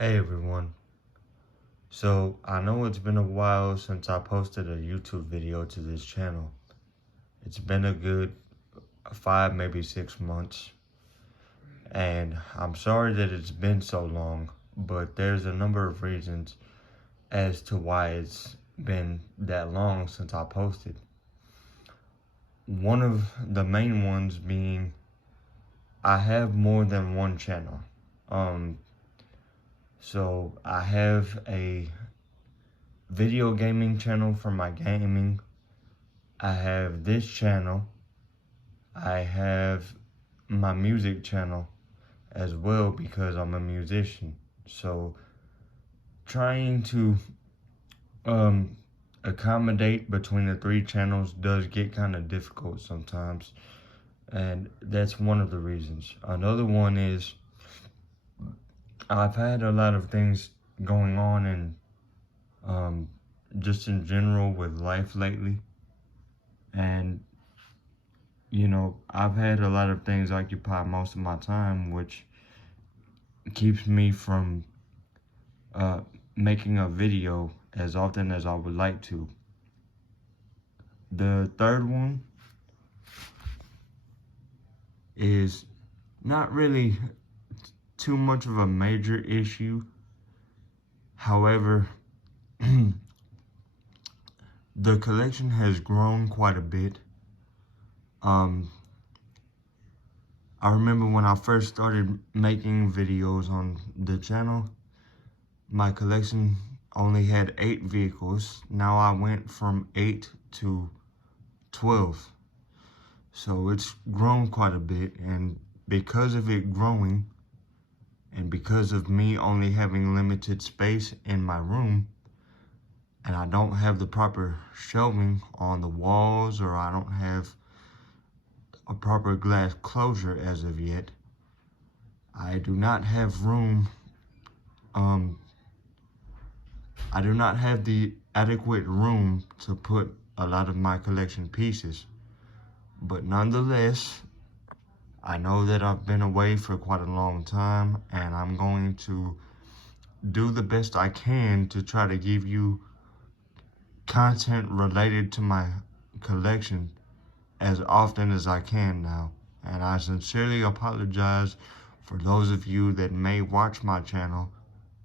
Hey everyone. So I know it's been a while since I posted a YouTube video to this channel. It's been a good 5, maybe 6 months. And I'm sorry that it's been so long, but there's a number of reasons as to why it's been that long since I posted. One of the main ones being I have more than one channel. So I have a video gaming channel for my gaming. I have this channel. I have my music channel as well because I'm a musician. So trying to accommodate between the 3 channels does get kind of difficult sometimes. And that's one of the reasons. Another one is I've had a lot of things going on and just in general with life lately. And, you know, I've had a lot of things occupy most of my time, which keeps me from making a video as often as I would like to. The third one is not really too much of a major issue. However, the collection has grown quite a bit. I remember when I first started making videos on the channel, my collection only had 8 vehicles. Now I went from 8 to 12. So it's grown quite a bit, and because of it growing, and because of me only having limited space in my room, and I don't have the proper shelving on the walls, or I don't have a proper glass closure as of yet, I do not have room, I do not have the adequate room to put a lot of my collection pieces. But nonetheless, I know that I've been away for quite a long time, and I'm going to do the best I can to try to give you content related to my collection as often as I can now. And I sincerely apologize for those of you that may watch my channel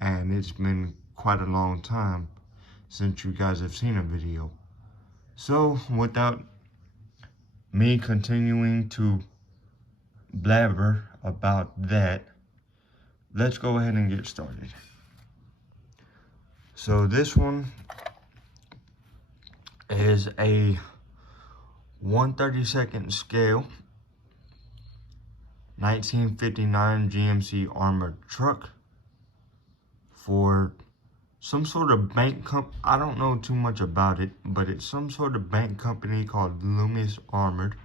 and it's been quite a long time since you guys have seen a video. So without me continuing to blabber about that, let's go ahead and get started. So this one is a 1/32 scale 1959 GMC armored truck for some sort of bank I don't know too much about it, but it's some sort of bank company called Loomis Armored.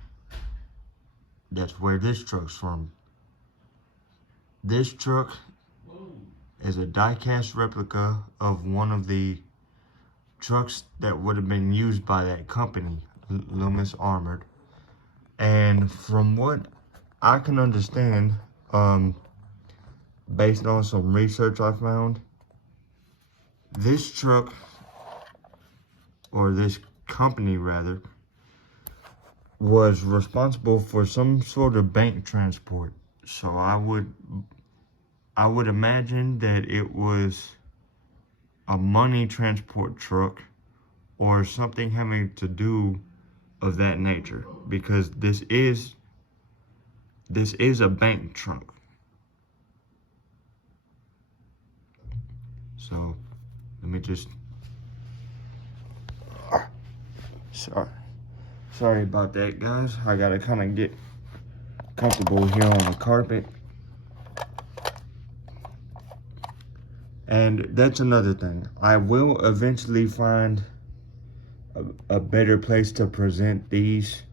That's where this truck's from. This truck is a diecast replica of one of the trucks that would have been used by that company, Loomis Armored. And from what I can understand, based on some research I found, this truck, or this company rather, was responsible for some sort of bank transport. So I would imagine that it was a money transport truck or something having to do of that nature, because this is a bank truck. So let me just sorry about that, guys. I gotta kind of get comfortable here on the carpet. And that's another thing. I will eventually find a better place to present these.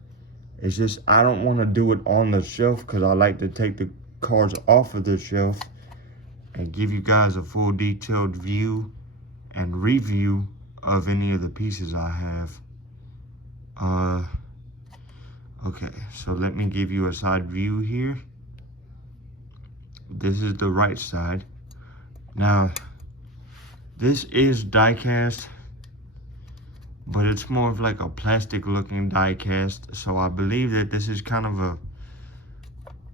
It's just I don't want to do it on the shelf because I like to take the cars off of the shelf and give you guys a full detailed view and review of any of the pieces I have. Okay, so let me give you a side view here. This is the right side. Now, this is diecast, but it's more of like a plastic looking diecast. So I believe that this is kind of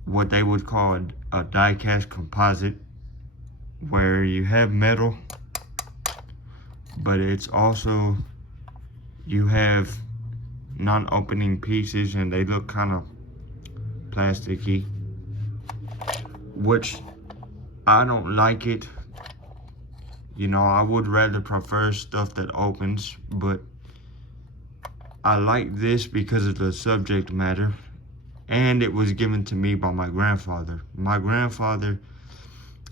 what they would call a diecast composite, where you have metal, but it's also, you have non-opening pieces and they look kind of plasticky, which I don't like it. You know, I would rather prefer stuff that opens, but I like this because of the subject matter, and it was given to me by my grandfather. My grandfather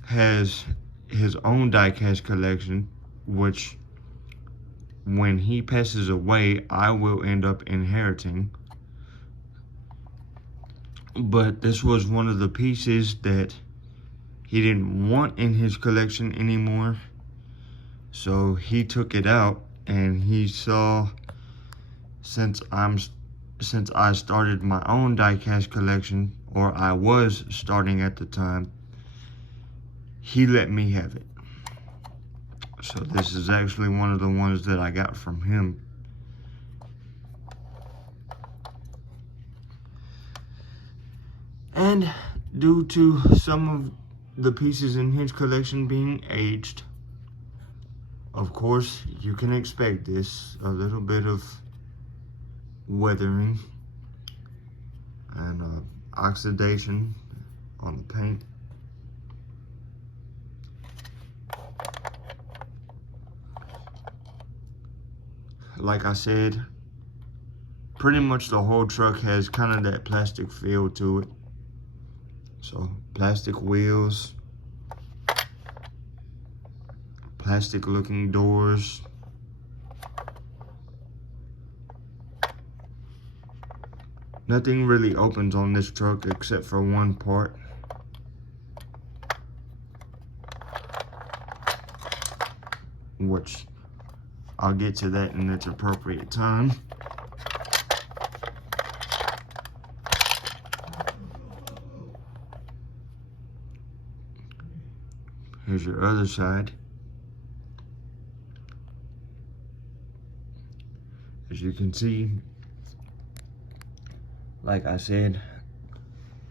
has his own diecast collection, which when he passes away, I will end up inheriting. But this was one of the pieces that he didn't want in his collection anymore. So he took it out, and he saw, since I started my own diecast collection, or I was starting at the time, he let me have it. So this is actually one of the ones that I got from him. And due to some of the pieces in his collection being aged, of course, you can expect this, a little bit of weathering and oxidation on the paint. Like I said, pretty much the whole truck has kind of that plastic feel to it. So plastic wheels, plastic looking doors, nothing really opens on this truck except for one part. Which I'll get to that in its appropriate time. Here's your other side. As you can see, like I said,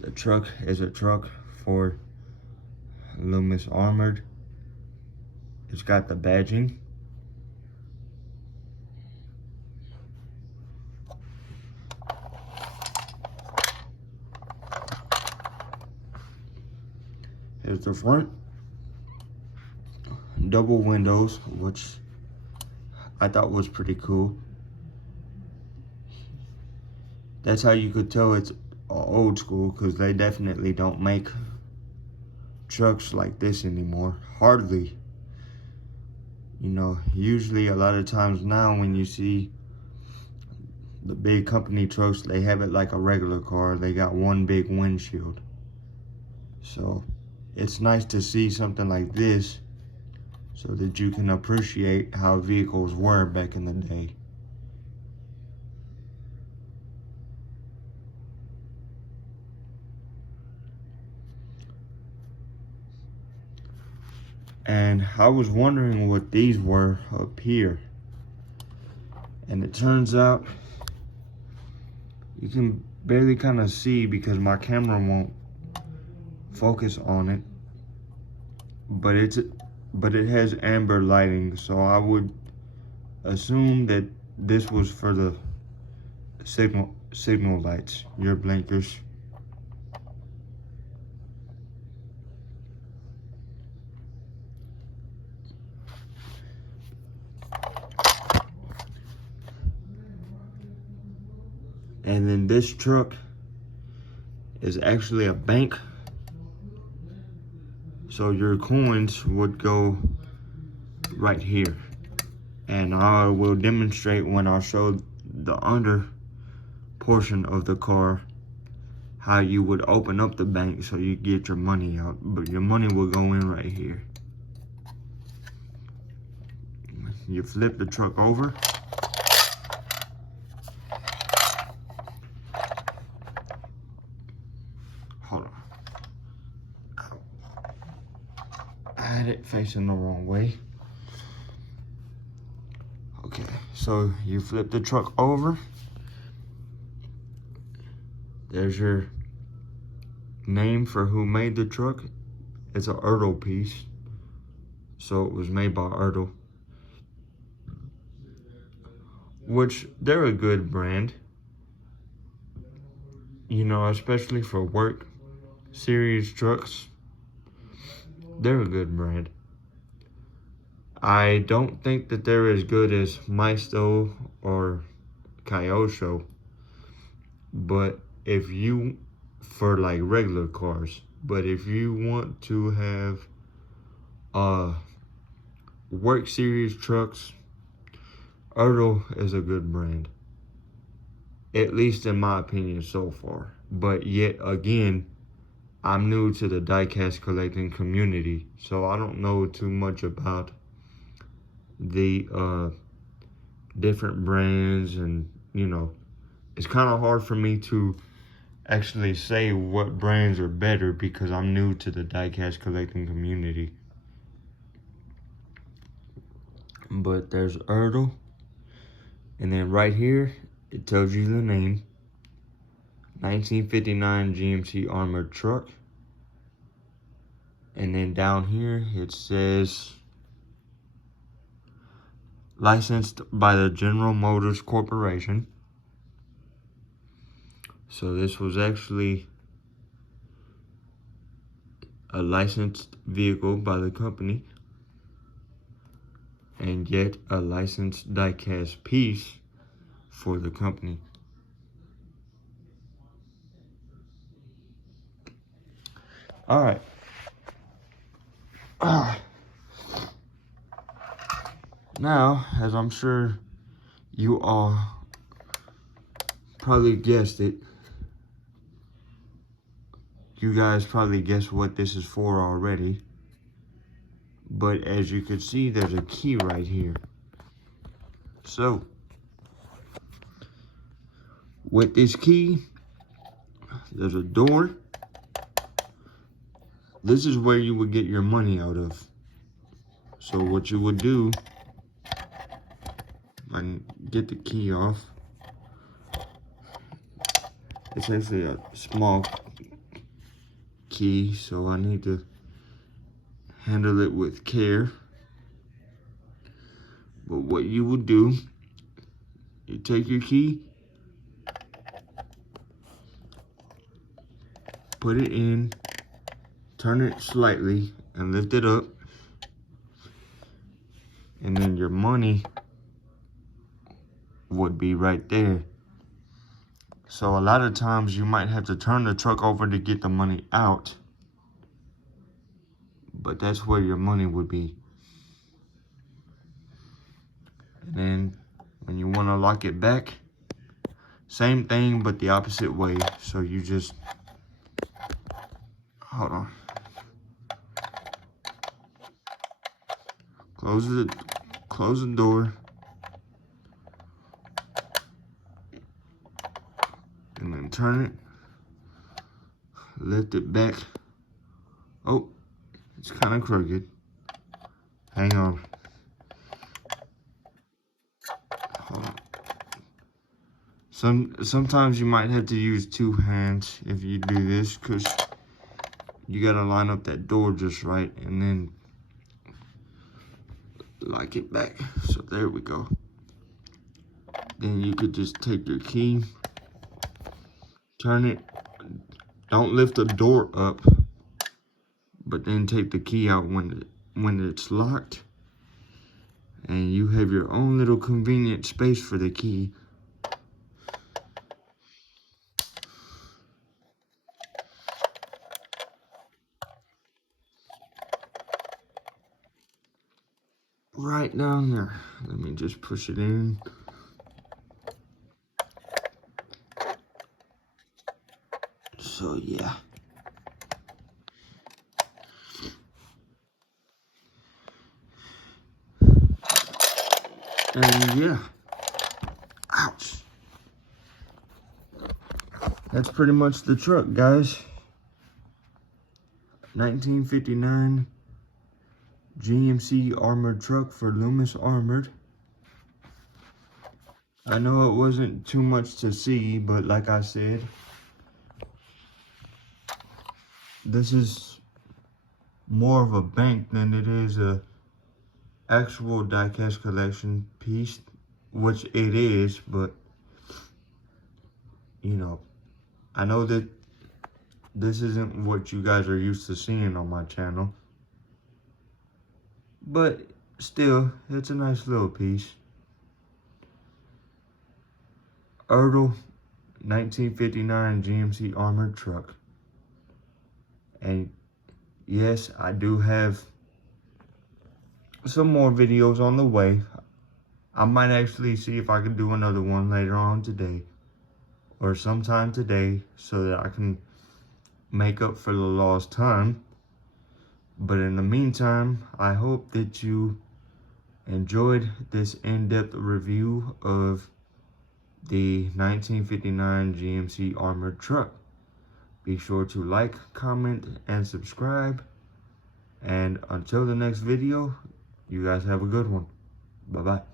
the truck is a truck for Loomis Armored. It's got the badging. Here's the front. Double windows, which I thought was pretty cool. That's how you could tell it's old school, because they definitely don't make trucks like this anymore. Hardly. You know, usually a lot of times now when you see the big company trucks, they have it like a regular car. They got one big windshield. So it's nice to see something like this so that you can appreciate how vehicles were back in the day. And I was wondering what these were up here. And it turns out you can barely kind of see because my camera won't focus on it. But it has amber lighting, so I would assume that this was for the signal lights, your blinkers. And then this truck is actually a bank. So your coins would go right here. And I will demonstrate when I show the under portion of the car how you would open up the bank so you get your money out. But your money will go in right here. You flip the truck over. Hold on. had it facing the wrong way. Okay, so you flip the truck over. There's your name for who made the truck. It's a Ertl piece, so it was made by Ertl, which they're a good brand, you know, especially for work series trucks. They're a good brand. I don't think that they're as good as Maisto or Kyosho, but if you, for like regular cars, but if you want to have work series trucks, Ertl is a good brand, at least in my opinion so far. But yet again, I'm new to the diecast collecting community, so I don't know too much about the different brands, and you know, it's kind of hard for me to actually say what brands are better because I'm new to the diecast collecting community. But there's Ertl, and then right here it tells you the name, 1959 GMC Armored truck. And then down here it says licensed by the General Motors Corporation. So this was actually a licensed vehicle by the company, and yet a licensed diecast piece for the company. All right. Now, as I'm sure you all probably guessed it, you guys probably guessed what this is for already. But as you can see, there's a key right here. So, with this key, there's a door. This is where you would get your money out of. So what you would do, and get the key off. It's actually a small key, so I need to handle it with care. But what you would do, you take your key, put it in, turn it slightly, and lift it up. And then your money would be right there. So a lot of times you might have to turn the truck over to get the money out, but that's where your money would be. And then when you want to lock it back, same thing but the opposite way. So you just, hold on, close the door, and then turn it, lift it back. Oh, it's kind of crooked. Hang on. Hold on. Sometimes you might have to use two hands if you do this, because you gotta line up that door just right and then lock it back. So there we go. Then you could just take your key, turn it, don't lift the door up, but then take the key out when it's locked, and you have your own little convenient space for the key. Right down there. Let me just push it in. So yeah. And yeah. Ouch. That's pretty much the truck, guys. 1959 GMC armored truck for Loomis Armored. I know it wasn't too much to see, but like I said, this is more of a bank than it is a actual diecast collection piece, which it is, but you know, I know that this isn't what you guys are used to seeing on my channel, but still, it's a nice little piece. Ertl 1959 GMC armored truck. And yes, I do have some more videos on the way. I might actually see if I can do another one later on today or sometime today so that I can make up for the lost time. But in the meantime, I hope that you enjoyed this in-depth review of the 1959 GMC armored truck. Be sure to like, comment, and subscribe. And until the next video, you guys have a good one. Bye-bye.